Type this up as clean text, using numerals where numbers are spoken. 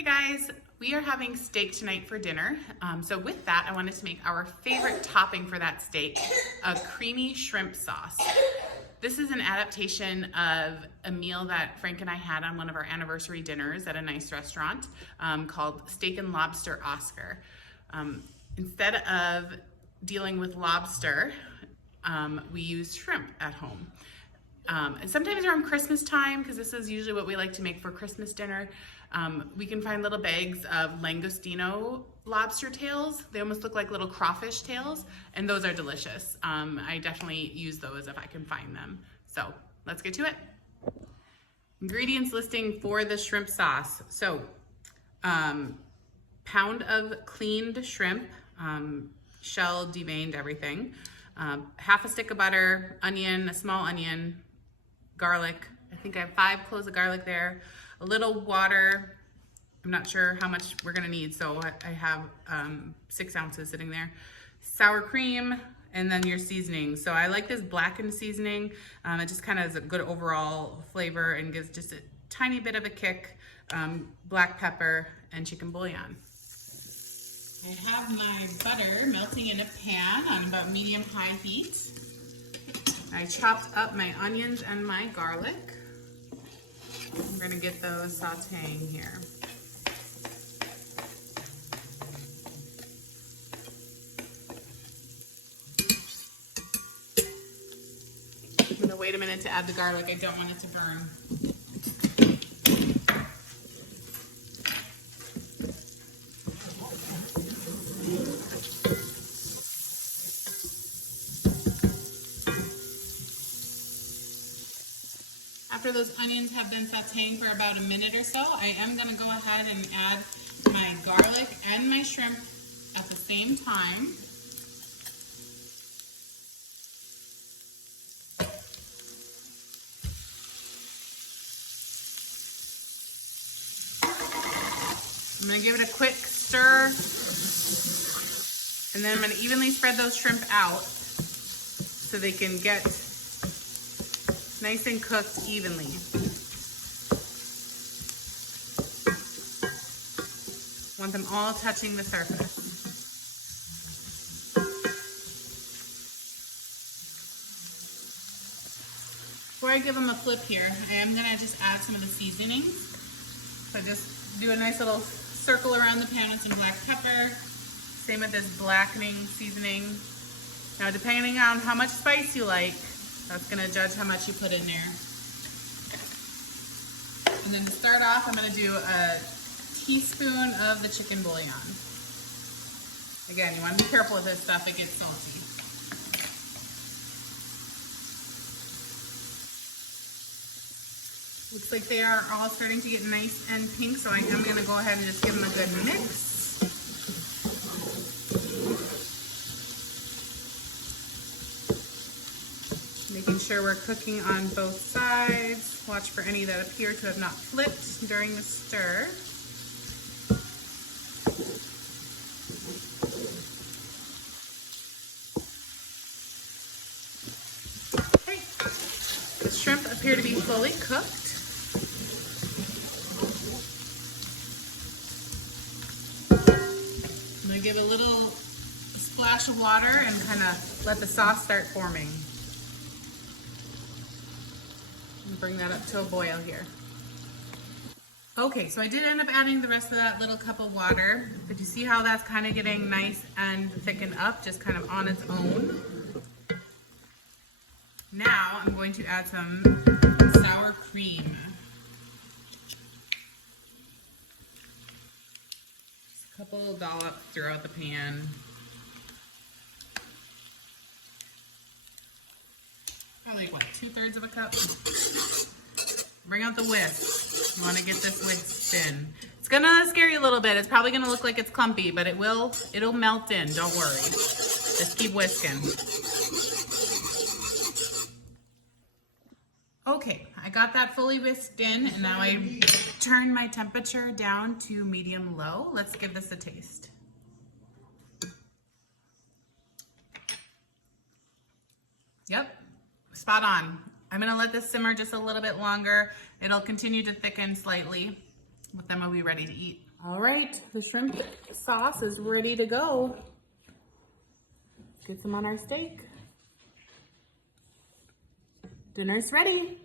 Hey guys, we are having steak tonight for dinner. So with that, I wanted to make our favorite topping for that steak, a creamy shrimp sauce. This is an adaptation of a meal that Frank and I had on one of our anniversary dinners at a nice restaurant called Steak and Lobster Oscar. Instead of dealing with lobster, we used shrimp at home. And sometimes around Christmas time, because this is usually what we like to make for Christmas dinner, we can find little bags of langostino lobster tails. They almost look like little crawfish tails, and those are delicious. I definitely use those if I can find them. So let's get to it. Ingredients listing for the shrimp sauce. So pound of cleaned shrimp, shell, deveined, everything. Half a stick of butter, onion, a small onion, garlic. I think I have 5 cloves of garlic there. A little water. I'm not sure how much we're gonna need, so I have 6 ounces sitting there. Sour cream, and then your seasoning. So I like this blackened seasoning. It just kind of has a good overall flavor and gives just a tiny bit of a kick. Black pepper and chicken bouillon. I have my butter melting in a pan on about medium-high heat. I chopped up my onions and my garlic. I'm gonna get those sauteing here. I'm gonna wait a minute to add the garlic. I don't want it to burn. After those onions have been sauteing for about a minute or so, I am going to go ahead and add my garlic and my shrimp at the same time. I'm going to give it a quick stir, and then I'm going to evenly spread those shrimp out so they can get nice and cooked evenly. Want them all touching the surface. Before I give them a flip here, I am gonna just add some of the seasoning. So just do a nice little circle around the pan with some black pepper. Same with this blackening seasoning. Now depending on how much spice you like, that's gonna judge how much you put in there. And then to start off, I'm gonna do a teaspoon of the chicken bouillon. Again, you wanna be careful with this stuff, it gets salty. Looks like they are all starting to get nice and pink, so I am gonna go ahead and just give them a good mix. Making sure we're cooking on both sides. Watch for any that appear to have not flipped during the stir. Okay, the shrimp appear to be fully cooked. I'm gonna give it a little splash of water and kind of let the sauce start forming. Bring that up to a boil here. Okay, so I did end up adding the rest of that little cup of water, but you see how that's kind of getting nice and thickened up, just kind of on its own. Now I'm going to add some sour cream. Just a couple dollops throughout the pan. Probably what, 2/3 of a cup? Bring out the whisk. You want to get this whisked in. It's gonna scare you a little bit. It's probably gonna look like it's clumpy, but it'll melt in, don't worry. Just keep whisking. Okay, I got that fully whisked in, and now I turn my temperature down to medium-low. Let's give this a taste. Yep. Spot on. I'm gonna let this simmer just a little bit longer. It'll continue to thicken slightly, but then we'll be ready to eat. All right, the shrimp sauce is ready to go. Let's get some on our steak. Dinner's ready.